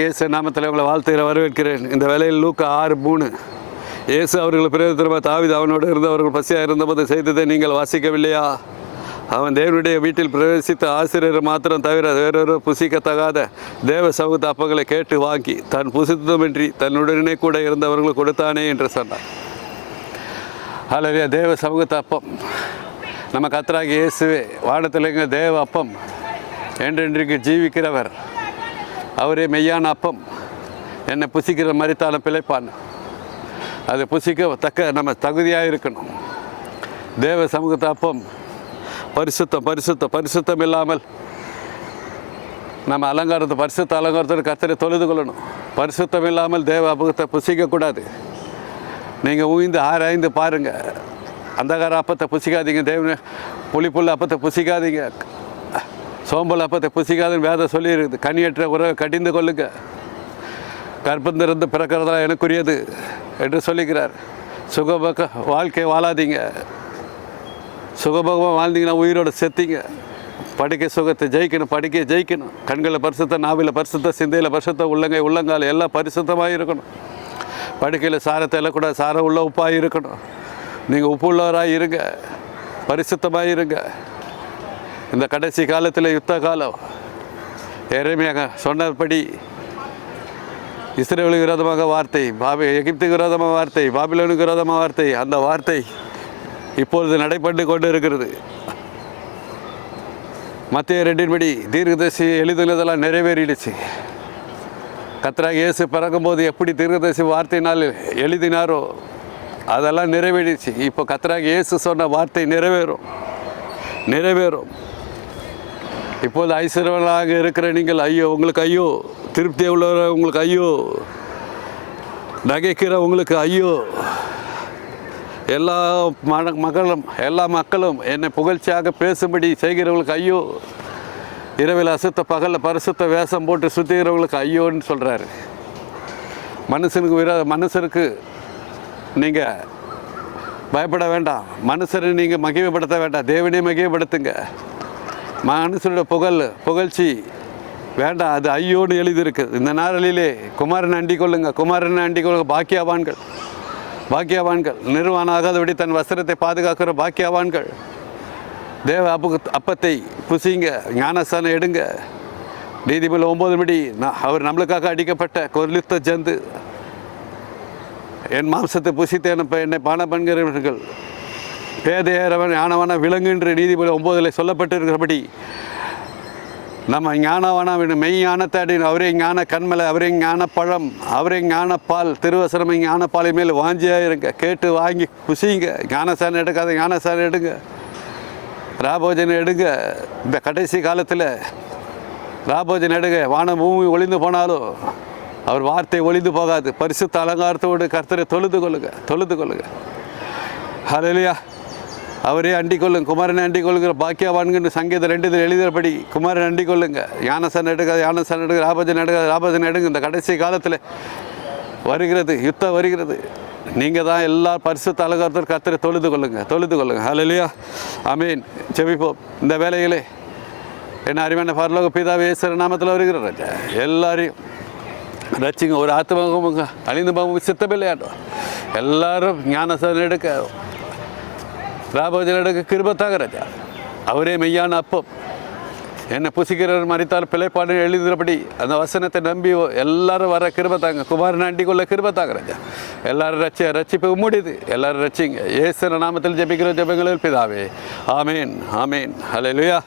இயேசு நாமத்தில் உங்களை வாழ்த்துகிற வரவேற்கிறேன். இந்த வேலையில் லூக்க ஆறு மூணு. இயேசு அவர்கள் பிரயோஜனமாக தாவித அவனோடு இருந்தவர்கள் பசியாக இருந்தபோது செய்ததை நீங்கள் வாசிக்கவில்லையா? அவன் தேவனுடைய வீட்டில் பிரவேசித்த ஆசிரியர் மாத்திரம் தவிர வேறொரு புசிக்கத்தகாத தேவ சமூக அப்பங்களை கேட்டு வாங்கி தான் புசித்ததுமின்றி தன்னுடனே கூட இருந்தவர்களுக்கு கொடுத்தானே? என்று சொன்னார். அல்லது தேவ சமூகத்த அப்பம். நம்ம கத்தராகி இயேசுவே வானத்திலங்க தேவ அப்பம் என்றென்றைக்கு ஜீவிக்கிறவர். அவரே மெய்யான அப்பம். என்னை புசிக்கிற மறித்தாலும் பிழைப்பான். அது புசிக்க தக்க நம்ம தகுதியாக இருக்கணும். தேவ சமூகத்தை அப்பம். பரிசுத்தம் பரிசுத்தம் பரிசுத்தம் இல்லாமல் நம்ம அலங்காரத்தை பரிசுத்த அலங்காரத்தோட கத்தரை தொழுது கொள்ளணும். பரிசுத்தம் இல்லாமல் தேவ அபகத்தை புசிக்கக்கூடாது. நீங்கள் ஊய்ந்து ஆராய்ந்து பாருங்கள் அந்தகார அப்பத்தை புசிக்காதீங்க. தேவன புளிப்புள்ள அப்பத்தை புசிக்காதீங்க. சோம்பல் அப்பத்தை புசிக்காதுன்னு வேதம் சொல்லியிருக்குது கனியற்ற உறவை கடிந்து கொள்ளுங்க. கற்பந்திருந்து பிறக்கிறதா எனக்குரியது என்று சொல்லிக்கிறார். சுகபக வாழ்க்கை வாழாதீங்க. சுகபகமாக வாழ்ந்தீங்கன்னா உயிரோட செத்தீங்க. படிக்க சுகத்தை ஜெயிக்கணும் படிக்க ஜெயிக்கணும். கண்களில் பரிசுத்த நாவில் பரிசுத்த சிந்தையில் பரிசுத்த உள்ளங்கை உள்ளங்கால் எல்லாம் பரிசுத்தமாக இருக்கணும். படுக்கையில் சாரத்தை எல்லாம் கூட சாரம் உள்ள உப்பாக இருக்கணும். நீங்கள் உப்பு உள்ளவராக இருங்க. பரிசுத்தமாக இருங்க. இந்த கடைசி காலத்தில் யுத்த காலம். எருமையாக சொன்னபடி இஸ்ரேலுக்கு விரோதமாக வார்த்தை பாபி எகிப்துக்கு விரோதமாக வார்த்தை பாபிலோனுக்கு விரோதமாக வார்த்தை அந்த வார்த்தை இப்பொழுது நடைபெற்று கொண்டு இருக்கிறது மத்திய ரெண்டின்படி தீர்க்கதரிசி எழுதுனதெல்லாம் நிறைவேறிடுச்சு. கத்ராக இயேசு பிறக்கும்போது எப்படி தீர்க்கதரிசி வார்த்தையினால் எழுதினாரோ அதெல்லாம் நிறைவேறிடுச்சு. இப்போ கத்ராக இயேசு சொன்ன வார்த்தை நிறைவேறும். நிறைவேறும். இப்போது ஐஸ்வர்யவர்களாக இருக்கிற நீங்கள் ஐயோ உங்களுக்கு ஐயோ திருப்தி உள்ளவர் உங்களுக்கு ஐயோ நகைக்கிற உங்களுக்கு ஐயோ. எல்லா மன மக்களும் எல்லா மக்களும் என்னை புகழ்ச்சியாக பேசும்படி செய்கிறவங்களுக்கு ஐயோ. இரவில் அசுத்த பகலில் பரிசுத்த வேஷம் போட்டு சுற்றுகிறவங்களுக்கு ஐயோன்னு சொல்கிறாரு மனுஷனுக்கு விரோ மனுஷனுக்கு நீங்கள் பயப்பட வேண்டாம். மனுஷரை நீங்கள் மகிமைப்படுத்த வேண்டாம். தேவனையும் மகிமைப்படுத்துங்க. மனுஷனோட புகழ் புகழ்ச்சி. வேண்டாம் அது ஐயோன்னு எழுதியிருக்கு. இந்த நாளிலே குமாரன் அண்டிக் கொள்ளுங்க குமாரன் அண்டிக் கொள்ளுங்க பாக்கியவான்கள். பாக்கியவான்கள். நிர்வாணாகாதபடி தன் வஸ்திரத்தை பாதுகாக்கிற பாக்கியவான்கள். தேவ அப்பு அப்பத்தை புசிங்க ஞானஸ்தானம் எடுங்க. நீதிபதி ஒம்பது மணி நான் அவர் நம்மளுக்காக அடிக்கப்பட்ட கொல்லித்த ஜந்து. என் மாம்சத்தை புசித்தேன் என்னை என்னை பேதையரவன் ஞானவன விலங்குன்ற நீதிபதி ஒம்போதில் சொல்லப்பட்டிருக்கிறபடி நம்ம ஞானவனா வேணும் மெய் ஞானத்தாடி அவரே ஞான கண்மலை அவரே ஞான பழம் அவரே ஞானப்பால் பால் ஞானப்பாலை மேல் வாஞ்சியாக இருங்க கேட்டு வாங்கி குசிங்க ஞானசானம் எடுக்காத ஞானசானம் எடுங்க ராபோஜனை எடுங்க. இந்த கடைசி காலத்தில் ராபோஜன் எடுங்க வானம் பூமி ஒளிந்து போனாலும் அவர் வார்த்தை ஒளிந்து போகாது. பரிசுத்த அலங்காரத்தோடு கர்த்தரை தொழுது கொள்ளுங்க தொழுது கொள்ளுங்க. இல்லையா அவரே அண்டிக் கொள்ளுங்க குமாரனை அண்டிக் கொள்ளுங்கிற பாக்கியவான்கிற சங்கீதம் ரெண்டு இதில் எழுதுகிறபடி குமாரன் அண்டிக் கொள்ளுங்க. யானசன் எடுக்காது யானசன் எடுக்க ராபஜன் எடுக்காது ராபஜன் எடுங்க. இந்த கடைசி காலத்தில் வருகிறது யுத்தம் வருகிறது. நீங்கள் தான் எல்லா பரிசு அலங்காரத்தோடு கத்திரை தொழுது கொள்ளுங்க தொழுது கொள்ளுங்க. ஹalleluya அமீன் செவிப்போம் இந்த வேலைகளே என்ன அறிவான பரலோக பிதாவே நாமத்தில் வருகிற ராஜா எல்லாரையும் ரச்சிங்க ஒரு ஆத்மாவும் அழிந்து போகும் சித்தமில்லையாட்டும் எல்லாரும் ஞானசன் எடுக்க. ராபோஜன் கிருப கிருபத்தாக அவரே மெய்யான அப்பம். என்னை புசிக்கிறவர் மறித்தால் பிழைப்பாடு எழுதுகிறபடி அந்த வசனத்தை நம்பி எல்லாரும் வர கிருபத்தாங்க குமாரன் அண்டிக்குள்ள கிருப ராஜா எல்லாரும் ரச்சி ரட்சிப்பு முடியுது. எல்லாரும் ரச்சிங்க ஏசுன நாமத்தில் ஜெபிக்கிற ஜபங்களில் பிதாவே. ஆமேன். ஆமேன். ஹalleluya.